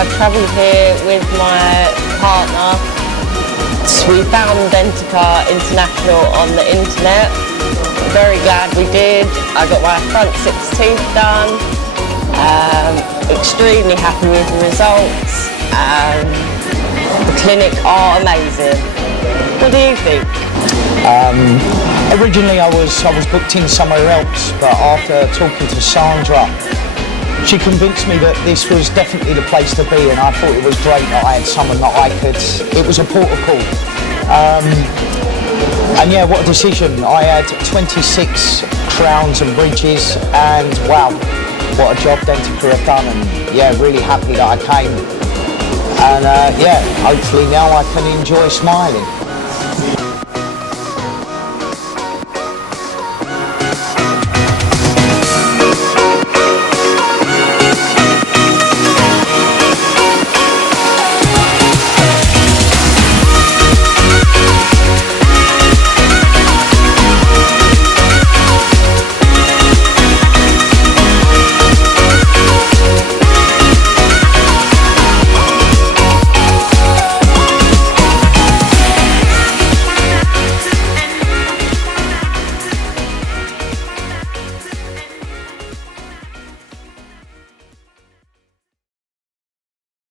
I travelled here with my partner. We found Dentica International on the internet. Very glad we did. I got my front 6 teeth done. Extremely happy with the results. The clinic are amazing. What do you think? Originally I was booked in somewhere else, but after talking to Sandra, she convinced me that this was definitely the place to be, and I thought it was great that I had someone that it was a port of call. And yeah, what a decision. I had 26 crowns and bridges, and wow, what a job Dentica have done, and yeah, really happy that I came. And yeah, hopefully now I can enjoy smiling.